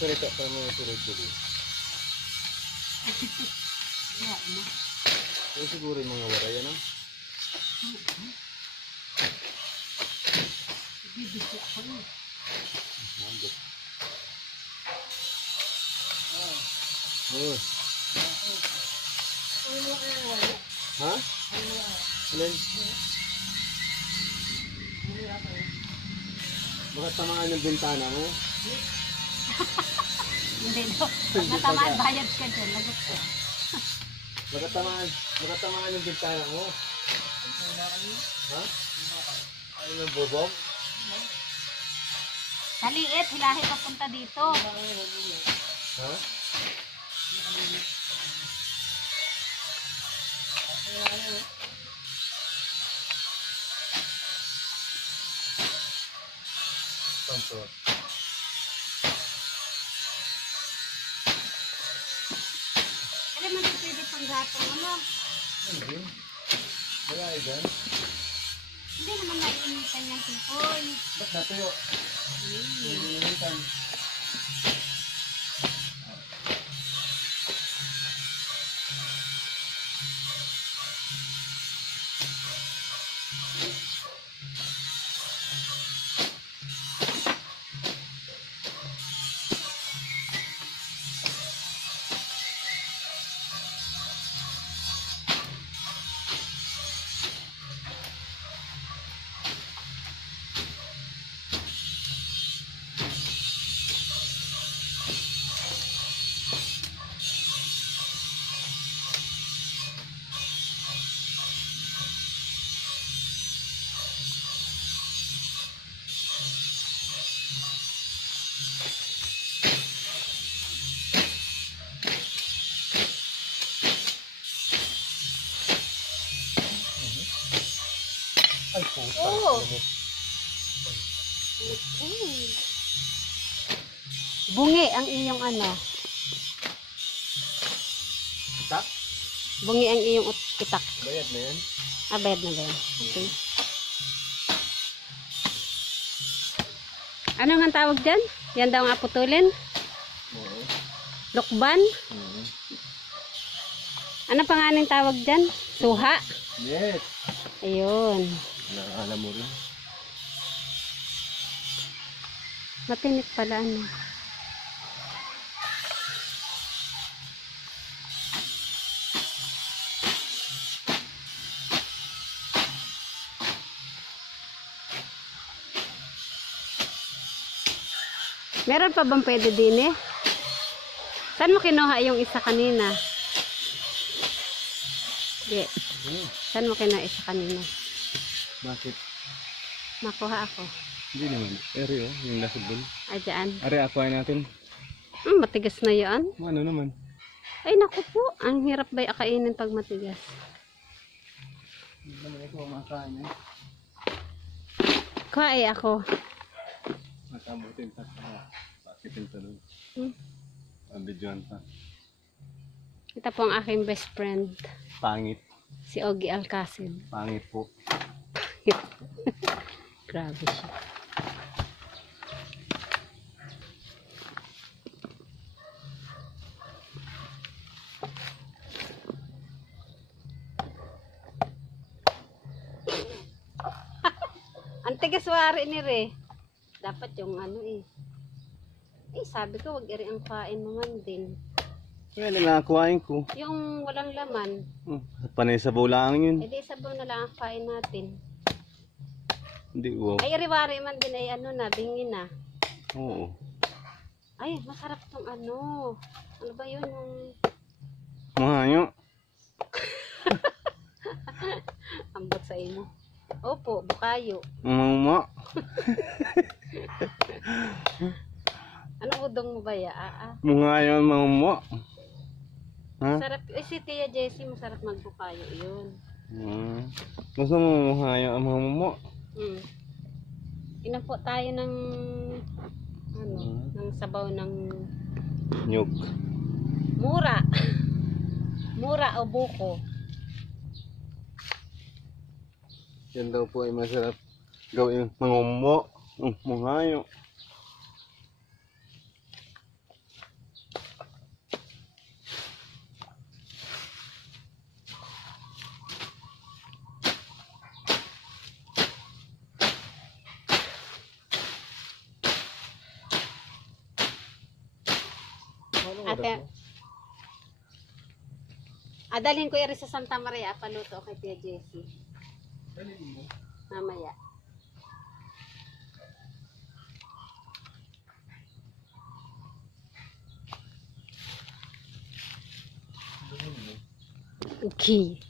Salita pa naman tuloy-tuloy. Kaya siguro yung mga waray, ano? Bibisi ako yun. Oh. Ha? Alin? Baka tamaan yung bintana mo? Hindi no. Natamaan, bayad ka dyan. Lagot ko. Baka tamaan yung bintana mo? Ha? Ano yung bubog? Saliit, hilahi papunta dito. Ha? Panto. Kaya man pwede panggatong ano. Hindi. Wala yan. Hindi naman naiinitan yung simple. Ba't natuyo? Nilinitan. Ay, puta. Oo. Bungi ang iyong ano. Itak? Bungi ang iyong itak. Bayad na yan? Ah, bayad na ba yan? Okay. Ano nga tawag dyan? Yan daw ang aputulin? Oo. Lukban? Ano pangalan tawag dyan? Suha? Yes. Ayun. Alam mo rin. Matinit pala ano. Meron pa bang pwede din eh? Saan mo kinuha yung isa kanina? Di. Saan mo kinuha isa kanina? Bakit? Nakuha ako. Hindi naman. Eri oh, yung nasa doon. Ay, dyan. Ari, akuha natin. Matigas na yan. Ano naman? Ay, naku po. Ang hirap ba akainin pag matigas? Hindi naman ito kumakain eh. Kuha eh ako. Makabutin pa sa pakitin to doon. Ang videoan pa. Ito po ang aking best friend. Pangit. Si Ogie Alcacid. Pangit po. Grabe siya. Ang tigas-wari ni Re. Dapat yung ano eh. Eh, sabi ko, wag iri ang kain mo man din. Kaya nakakuhain ko. Yung walang laman. Panay sa lang yun. Eh, di sabaw na lang ang kain natin. Hindi wow. Ay, riwari man din ay ano na, bingi na. Oo. Ay, masarap tong ano. Ano ba yun? Yung... Mahayo. Ambot sa imo. Opo, bukayo. Mama. Anong udong mo ba ya? Mahayo mama. Ha? Sarap. Eh, si Tia Jessie, masarap magbukayo yun. Gusto mo mahayo ang mama? Inan po tayo ng ano, ng sabaw ng Nyug. mura. Mura o buko. Yan daw po ay masarap gawin mangumo. Mahayo. Anong Ate, oras mo? adalhin ko iri sa Santa Maria, paluto kay Tia Jessie. Dalhin mo. Mamaya. Dalhin mo. Okay.